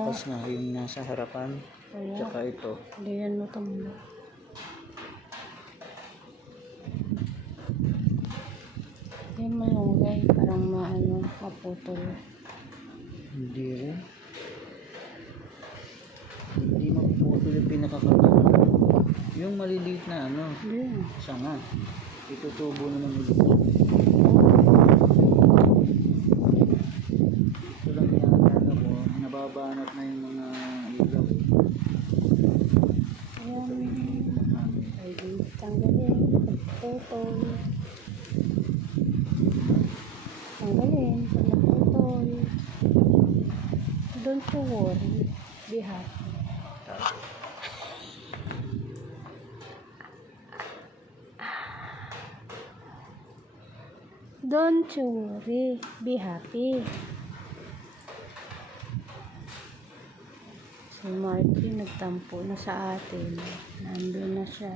bukas na yung nasa harapan. Tsaka ito. Hindi yan matumba. Hindi malunggay. Parang maputol. Hindi rin. Hindi mapuputol yung pinakakata. Yung maliliit na Hindi. sanga. Itutubo naman ulit. Ito lang yung ko. Nababanat na yung mga ilaw. Ayan. Ay, tanggalin. Pagputol. Tanggalin. Pag naputol. Don't you worry. Be happy. Don't you worry. Be happy. Si Marky nagtampo na sa atin. Nandun na siya.